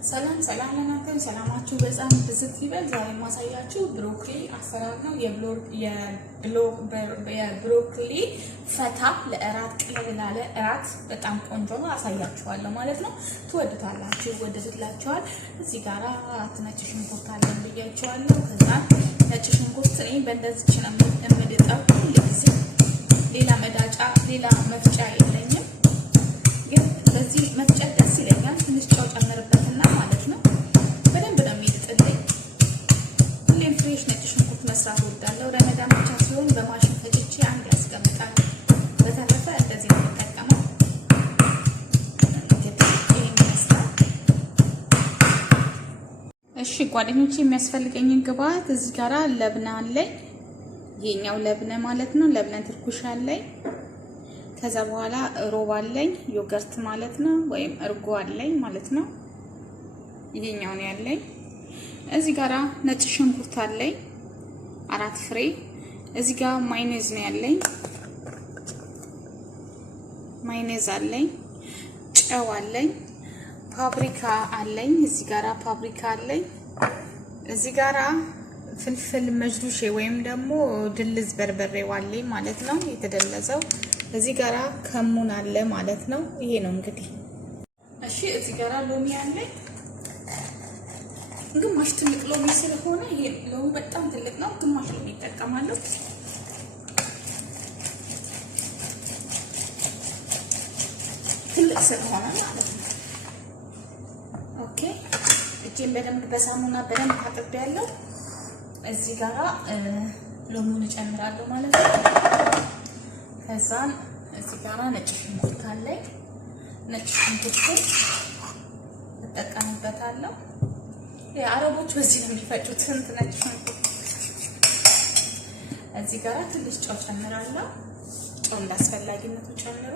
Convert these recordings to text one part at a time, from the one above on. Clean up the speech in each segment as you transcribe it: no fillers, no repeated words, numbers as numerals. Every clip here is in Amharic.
ሰላም ለናንተ ሰላማችሁ በጣም ብዝት ይበል። ዛሬ ማሳያችሁ ብሮኮሊ አሰራር ነው። የብሮኮሊ ፈታ ለእራት ቀለል ላለ እራት በጣም ቆንጆ ነው። አሳያችኋለሁ ማለት ነው። ትወዱታላችሁ፣ ወደድላችኋል። እዚህ ጋር ነጭ ሽንኩርት አለ ብያችኋለሁ። ከዛ ነጭ ሽንኩርት እኔ በእንደዚህ ነው የምድጠው። ሁልጊዜ ሌላ መዳጫ ሌላ መፍጫ የለኝም፣ ግን በዚህ መፍጫ ደስ ይለኛል። ትንሽ ጨው ጨምርበትና ማለት ነው በደንብ ነው የሚጥጥልኝ። ሁሌም ፍሬሽ ነጭ ሽንኩርት መስራት እወዳለሁ። ረመዳን ብቻ ሲሆን በማሽን ፈጭቼ አንድ ያስቀምጣል። በተረፈ እንደዚህ ነው የምጠቀመው። እሺ ጓደኞቼ፣ የሚያስፈልገኝን ግብአት እዚህ ጋራ ለብና አለኝ። ይሄኛው ለብነ ማለት ነው። ለብነ ትርኩሽ አለኝ። ከዛ በኋላ ሮብ አለኝ፣ ዮገርት ማለት ነው፣ ወይም እርጎ አለኝ ማለት ነው። ይሄኛው ነው ያለኝ። እዚህ ጋራ ነጭ ሽንኩርት አለኝ 4 ፍሬ። እዚህ ጋር ማይኔዝ ነው ያለኝ፣ ማይኔዝ አለኝ። ጨው አለኝ፣ ፓፕሪካ አለኝ። እዚህ ጋራ ፓፕሪካ አለኝ። እዚህ ጋራ ፍልፍል መጅዱሼ ወይም ደግሞ ድልዝ በርበሬ ዋለኝ ማለት ነው፣ የተደለዘው። እዚህ ጋራ ከሙን አለ ማለት ነው። ይሄ ነው እንግዲህ። እሺ እዚህ ጋራ ሎሚ አለኝ፣ ግማሽ ትልቅ ሎሚ ስለሆነ ይሄ ሎሚ በጣም ትልቅ ነው፣ ግማሽ ሎሚ እጠቀማለሁ። ትልቅ ስለሆነ ማለት ነው። ኦኬ፣ እጄን በደንብ በሳሙና በደንብ ታጥቤያለሁ። እዚህ ጋራ ሎሚውን እጨምራለሁ ማለት ነው። ከዛን እዚህ ጋራ ነጭ ሽንኩርት አለኝ። ነጭ ሽንኩርት እጠቀምበታለሁ። የአረቦች በዚህ ነው የሚፈጩት ነጭ ሽንኩርት። እዚህ ጋራ ትንሽ ጨው ጨምራለሁ። ጨው እንዳስፈላጊነቱ ጨምሩ።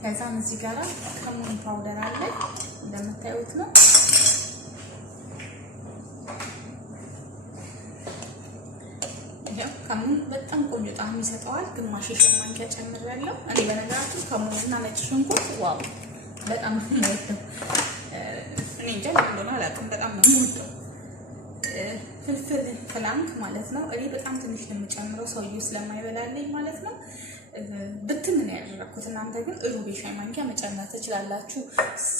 ከዛን እዚህ ጋራ ከሙን ፓውደር አለኝ እንደምታዩት ነው። ከሙን በጣም ቆንጆ ጣዕም ይሰጠዋል። ግማሽ የሻይ ማንኪያ ጨምሬያለሁ። እኔ በነገራችሁ ከሙንና ነጭ ሽንኩርት ዋው በጣም ነው የምወደው። እኔ እንጃ ለምን አላውቅም፣ በጣም ነው የምወደው። ፍልፍል ፍላንክ ማለት ነው። እኔ በጣም ትንሽ ነው የምጨምረው ሰውዬው ስለማይበላልኝ ማለት ነው። ብትን ነው ያደረኩት። እናንተ ግን ሩብ የሻይ ማንኪያ መጨመር ትችላላችሁ፣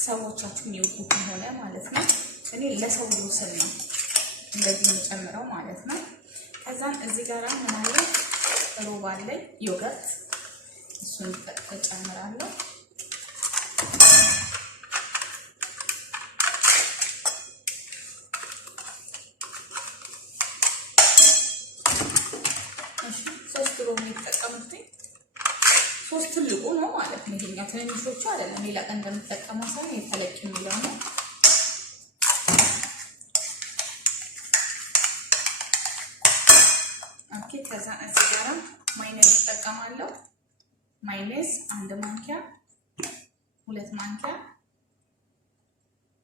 ሰዎቻችሁ የሚወዱ ከሆነ ማለት ነው። እኔ ለሰውዬው ስል ነው እንደዚህ የምጨምረው ማለት ነው። ከዛን እዚህ ጋራ ምን አለ ሮብ አለኝ ዮገርት፣ እሱን እጨምራለሁ። እሺ 3 ሮብ የተጠቀምኩት 3 ትልቁ ነው ማለት ነው። ይሄኛው ትንንሾቹ አይደለም፣ ሌላ ቀን እንደምጠቀመው ሳይሆን የተለቅ የሚለው ነው። ከዛ እዚህ ጋራ ማይነዝ እጠቀማለሁ። ማይነዝ 1 ማንኪያ፣ 2 ማንኪያ፣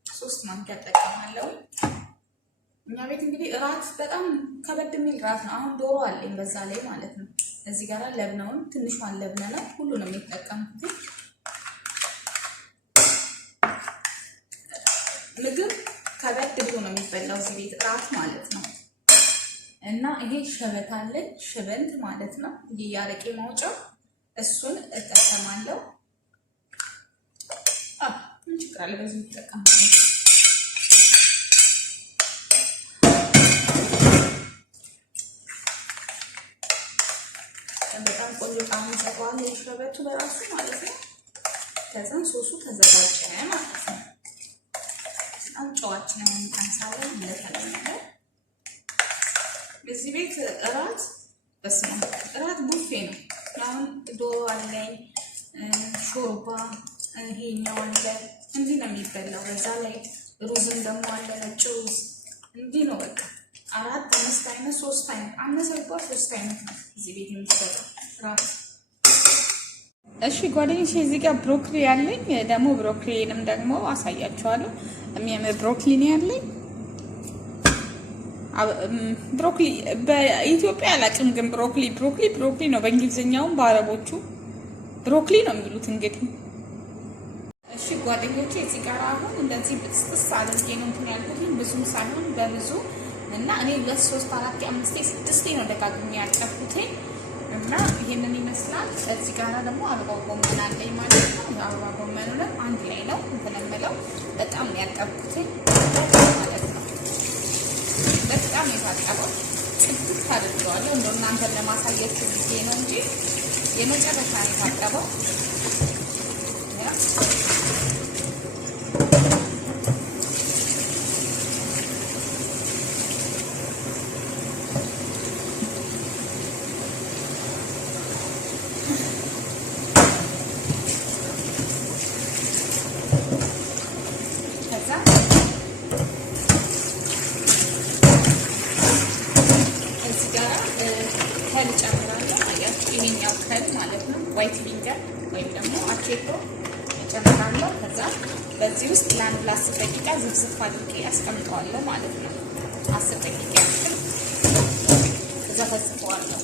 3 ማንኪያ እጠቀማለሁ። እኛ ቤት እንግዲህ እራት በጣም ከበድ የሚል እራት ነው። አሁን ዶሮ አለኝ በዛ ላይ ማለት ነው። እዚህ ጋራ ለብነውን ትንሿን ለብነ ነው ሁሉንም የተጠቀምኩት። ምግብ ከበድ ብሎ ነው የሚበላው እዚህ ቤት እራት ማለት ነው። እና ይሄ ሸበት አለኝ፣ ሽበንት ማለት ነው። ይሄ ያረቄ ማውጫው እሱን እጠቀማለሁ። ምን ችግር አለ በዚህ እጠቀማለሁ። በጣም ቆንጆ ጣዕም ይሰጠዋል የሸበቱ በራሱ ማለት ነው። ከዛም ሶሱ ተዘጋጀ ማለት ነው። ጨዋችንን እንቀምሳለን እንደተለመደው። እዚህ ቤት እራት በስመ አብ እራት ቡፌ ነው። አሁን ዶሮ አለኝ፣ ሾርባ፣ ይሄኛው አለ። እንዲህ ነው የሚበላው። በዛ ላይ ሩዝም ደግሞ አለ፣ ነጭ ሩዝ። እንዲህ ነው በቃ 4 5 አይነት 3 አይነት አነሰ ይባል 3 አይነት ነው እዚህ ቤት የሚሰራው እራት። እሺ ጓደኞቼ፣ እዚህ ጋር ብሮኮሊ ያለኝ ደግሞ ብሮኮሊንም ደግሞ አሳያችኋለሁ። የሚያምር ብሮኮሊ ነው ያለኝ። ብሮኮሊ በኢትዮጵያ አላውቅም፣ ግን ብሮኮሊ ነው። በእንግሊዝኛውም በአረቦቹ ብሮኮሊ ነው የሚሉት እንግዲህ። እሺ ጓደኞቼ እዚህ ጋር አሁን እንደዚህ ብጥስጥስ አድርጌ ነው እንትን ያልኩት ብዙም ሳይሆን በብዙ እና እኔ 2 3 4 5 6 ነው ደጋግሜ ያጠብኩት እና ይሄንን ይመስላል። እዚህ ጋር ደግሞ አበባ ጎመን አለኝ ማለት ነው። አበባ ጎመኑን አንድ ላይ ነው እንተለመለው በጣም ያጠብኩት ማለት ነው። በጣም የታጠበው ጽድት አድርገዋለሁ። እንደው እናንተን ለማሳየት ብዬ ነው እንጂ የመጨረሻ የታጠበው ይሄኛው ከል ማለት ነው። ዋይት ቪንገር ወይም ደግሞ አቼቶ እጨምራለሁ። ከዛ በዚህ ውስጥ ለአንድ ለ10 ደቂቃ ዝብዝፍ አድርጌ አስቀምጠዋለሁ ማለት ነው። 10 ደቂቃ ያክል ከዛ ፈስፈዋለሁ።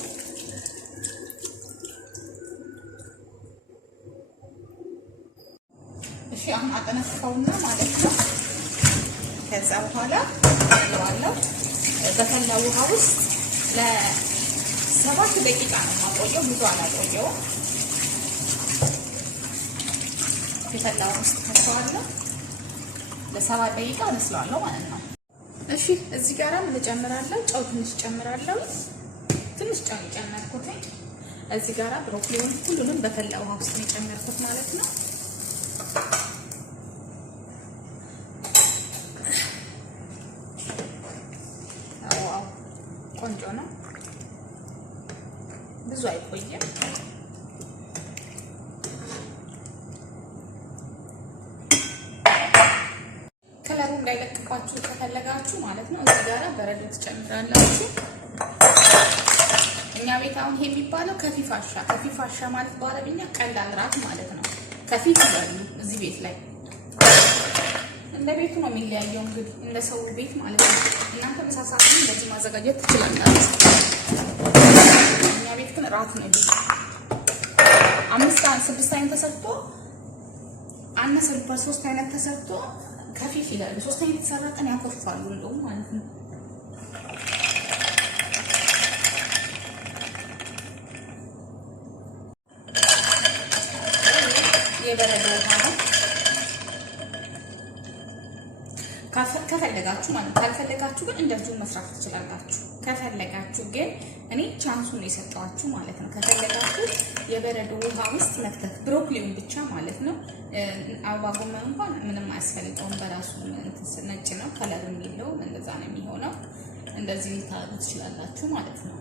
እሺ አሁን አጠነፍቀውና ማለት ነው። ከዛ በኋላ አለዋለሁ በፈላ ውሃ ውስጥ ለ7 ደቂቃ ነው ማቆየው። ብዙ አላቆየው። የፈላው ውስጥ ከተዋለሁ ለ7 ደቂቃ አነስለዋለሁ ማለት ነው። እሺ እዚህ ጋርም ልጨምራለሁ። ጨው ትንሽ ጨምራለሁ። ትንሽ ጨው ጨመርኩት። እዚህ ጋራ ብሮኮሊውን ሁሉንም በፈላ ውሃ ውስጥ የጨመርኩት ማለት ነው። ዋው ቆንጆ ነው። ብዙ አይቆይም። ከለሩ እንዳይለቅባችሁ ከፈለጋችሁ ማለት ነው እዚህ ጋራ በረዶ ትጨምራላችሁ። እኛ ቤት አሁን ይሄ የሚባለው ከፊፋሻ። ከፊፋሻ ማለት በአረብኛ ቀላል ራት ማለት ነው። ከፊፍ ይላሉ እዚህ ቤት ላይ። እንደ ቤቱ ነው የሚለያየው እንግዲህ እንደ ሰው ቤት ማለት ነው። እናንተ መሳሳት እንደዚህ ማዘጋጀት ትችላላችሁ። እኛ ቤት ግን ራት ነው። 5 6 አይነት ተሰርቶ አነሰ ቢባል 3 አይነት ተሰርቶ ከፊፍ ይላሉ። 3 አይነት ተሰራ ቀን ያኮርፋሉ እንደውም ማለት ነው። የበረዶ ውሃ ነው ከፈለጋችሁ ማለት ነው። ካልፈለጋችሁ ግን እንደዚሁ መስራት ትችላላችሁ። ከፈለጋችሁ ግን እኔ ቻንሱን የሰጠዋችሁ ማለት ነው። ከፈለጋችሁ የበረዶ ውሃ ውስጥ መክተት ብሮኮሊውን ብቻ ማለት ነው። አበባ ጎመን እንኳን ምንም አያስፈልገውም። በራሱ ነጭ ነው፣ ከለር የለውም። እንደዛ ነው የሚሆነው። እንደዚህ ልታደርጉ ትችላላችሁ ማለት ነው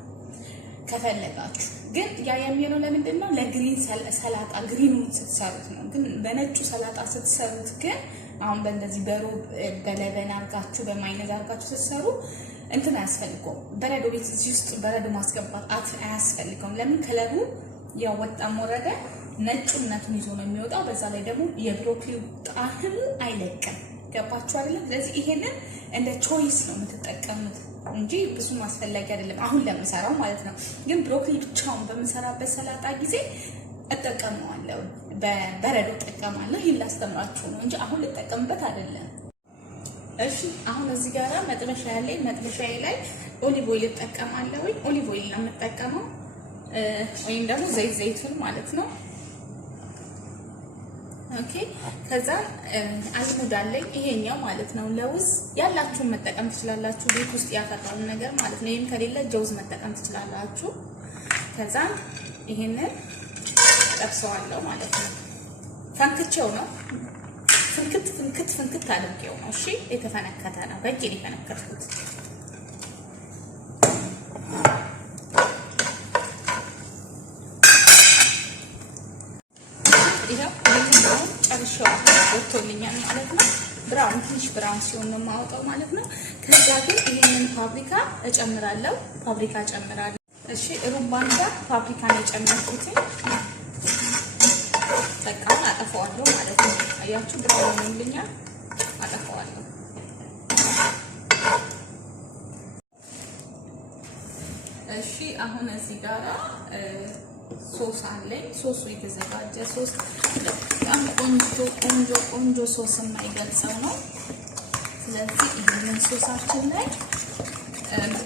ከፈለጋችሁ። ግን ያ የሚሆነው ለምንድን ነው? ለግሪን ሰላጣ ግሪኑን ስትሰሩት ነው። ግን በነጩ ሰላጣ ስትሰሩት ግን አሁን በእንደዚህ በሮብ በለበን አርጋችሁ በማይነዝ አርጋችሁ ስትሰሩ እንትን አያስፈልገውም። በረዶ ቤት እዚህ ውስጥ በረዶ ማስገባት አያስፈልገውም። ለምን? ከለሩ ያው ወጣም ወረደ ነጩነቱን ይዞ ነው የሚወጣው። በዛ ላይ ደግሞ የብሮኮሊው ጣዕሙ አይለቅም። ገባችሁ አይደለም? ስለዚህ ይሄንን እንደ ቾይስ ነው የምትጠቀሙት እንጂ ብዙ ማስፈላጊ አይደለም። አሁን ለምሰራው ማለት ነው። ግን ብሮኮሊ ብቻውን በምሰራበት ሰላጣ ጊዜ እጠቀመዋለሁ፣ በበረዶ እጠቀማለሁ። ይሄን ላስተምራችሁ ነው እንጂ አሁን ልጠቀምበት አይደለም። እሺ አሁን እዚህ ጋራ መጥበሻ ያለኝ መጥበሻዬ ላይ ኦሊቭ ኦይል እጠቀማለሁ። ኦሊቭ ኦይል ነው የምጠቀመው ወይም ደግሞ ዘይቱን ማለት ነው። ኦኬ ከዛ አዝሙድ አለኝ ይሄኛው ማለት ነው። ለውዝ ያላችሁን መጠቀም ትችላላችሁ፣ ቤት ውስጥ ያፈራውን ነገር ማለት ነው። ይሄን ከሌለ ጀውዝ መጠቀም ትችላላችሁ። ከዛ ይሄንን ጠብሰዋለሁ ማለት ነው። ፈንክቼው ነው ፍንክት አድርጌው ነው። እሺ የተፈነከተ ነው፣ በእጄ ነው የፈነከትኩት። ይሄው ጨርሼው ወጥቶልኛል ማለት ነው። ብራውን ትንሽ ብራውን ሲሆን ነው የማወጣው ማለት ነው። ከዛ ግን ይሄንን ፋብሪካ እጨምራለሁ። እሺ ሩብ ማንኪያ ፋብሪካ ነው የጨመርኩት። በቃ አጠፋዋለሁ ማለት ነው። አያችሁ ብራውን ሆኖልኛል። አጠፋዋለሁ። እሺ አሁን እዚህ ጋር ሶስ አለኝ። ሶሱ የተዘጋጀ ሶስ በጣም ቆንጆ ሶስ የማይገልጸው ነው። ስለዚህ ይህንን ሶሳችን ላይ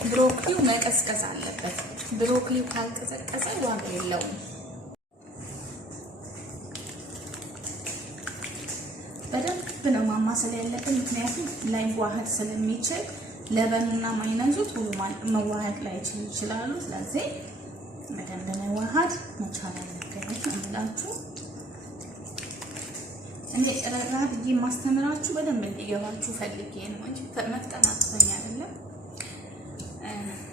ብሮኮሊው መቀዝቀዝ አለበት። ብሮኮሊው ካልቀዘቀዘ ዋጋ የለውም። በደንብ ነው ማማሰል ያለብን፣ ምክንያቱም ላይዋሃድ ስለሚችል ለበኑና ማይነዙ ቶሎ መዋሃድ ላይ ይችላሉ። ስለዚህ በደንብ መዋሃድ መቻል አለበት እንላችሁ። እንዴ ረራድ ማስተምራችሁ በደንብ እንዲገባችሁ ፈልጌ ነው እንጂ መፍጠን አጥቶኝ አይደለም።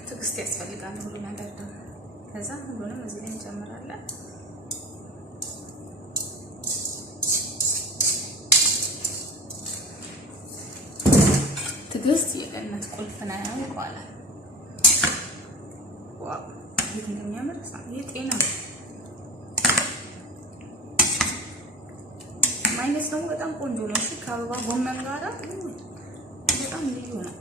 ትዕግስት ያስፈልጋል ሁሉ ነገር ደግሞ። ከዛ ሁሉንም እዚህ ላይ እንጨምራለን። ትዕግስት የገነት ቁልፍ ነው ይባላል። ዋው ይሄ እንደሚያምር የጤና ማይነስ ደግሞ በጣም ቆንጆ ነው። እሺ ከአበባ ጎመን ጋር በጣም ልዩ ነው።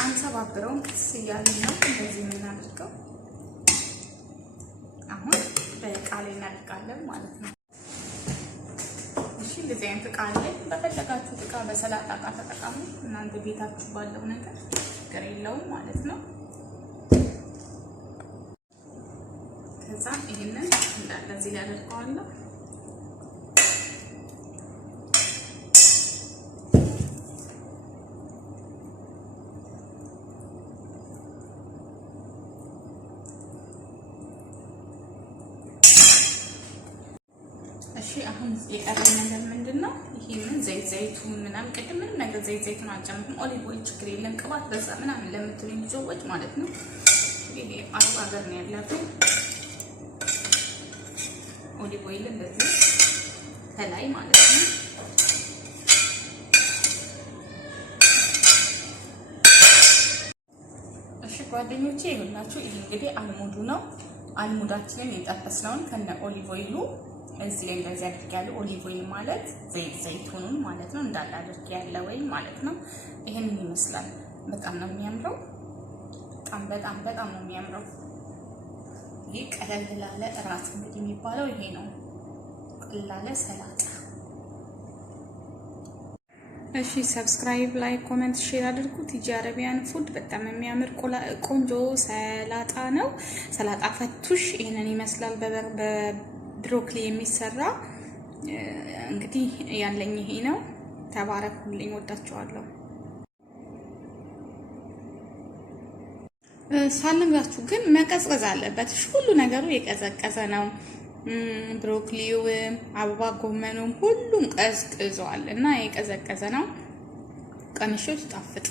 አንሰባብረውም ክስ እያልን ነው እንደዚህ የምናደርገው። አሁን በእቃ ላይ እናደርጋለን ማለት ነው። እሺ እንደዚህ አይነት እቃ ላይ በፈለጋችሁት እቃ በሰላጣ እቃ ተጠቀሙ። እናንተ ቤታችሁ ባለው ነገር ችግር የለውም ማለት ነው። ከዛ ይሄንን እንዳለ እዚህ ላይ አደርገዋለሁ። አሁን የቀረኝ ነገር ምንድነው? ይሄንን ዘይቱን ምናምን ቅድም ምንም ነገር ዘይቱን አልጨምርም። ኦሊቭ ኦይል ችግር የለም ቅባት በዛ ምናምን ለምትሉኝ ልጆች ማለት ነው። ይሄ አረብ ሀገር ነው ያለው። ኦሊቭ ኦይል እንደዚህ ከላይ ማለት ነው። እሺ ጓደኞቼ ይኸውላችሁ፣ ይሄ እንግዲህ አልሙዱ ነው። አልሙዳችንን የጠበስነውን ከነ ኦሊቭ ኦይሉ እዚህ ላይ እንደዚህ አድርጌያለሁ። ኦሊቭ ኦይል ማለት ዘይቱን ማለት ነው እንዳለ አድርጌያለሁ ወይ ማለት ነው። ይሄንን ይመስላል። በጣም ነው የሚያምረው። በጣም ነው የሚያምረው። ይሄ ቀለል ላለ እራት እንግዲህ የሚባለው ይሄ ነው። ቀለል ላለ ሰላጣ። እሺ ሰብስክራይብ፣ ላይክ፣ ኮሜንት፣ ሼር አድርጉ። ቲጂ አረቢያን ፉድ በጣም የሚያምር ቆንጆ ሰላጣ ነው። ሰላጣ ፈቱሽ ይሄንን ይመስላል። ብሮኮሊ የሚሰራ እንግዲህ ያለኝ ይሄ ነው። ተባረኩልኝ፣ ወዳችኋለሁ። ሳልነግራችሁ ግን መቀዝቀዝ አለበት። ሁሉ ነገሩ የቀዘቀዘ ነው። ብሮኮሊው፣ አበባ ጎመኑም ሁሉም ቀዝቅዟል እና የቀዘቀዘ ነው። ቀምሾ ሲጣፍጥ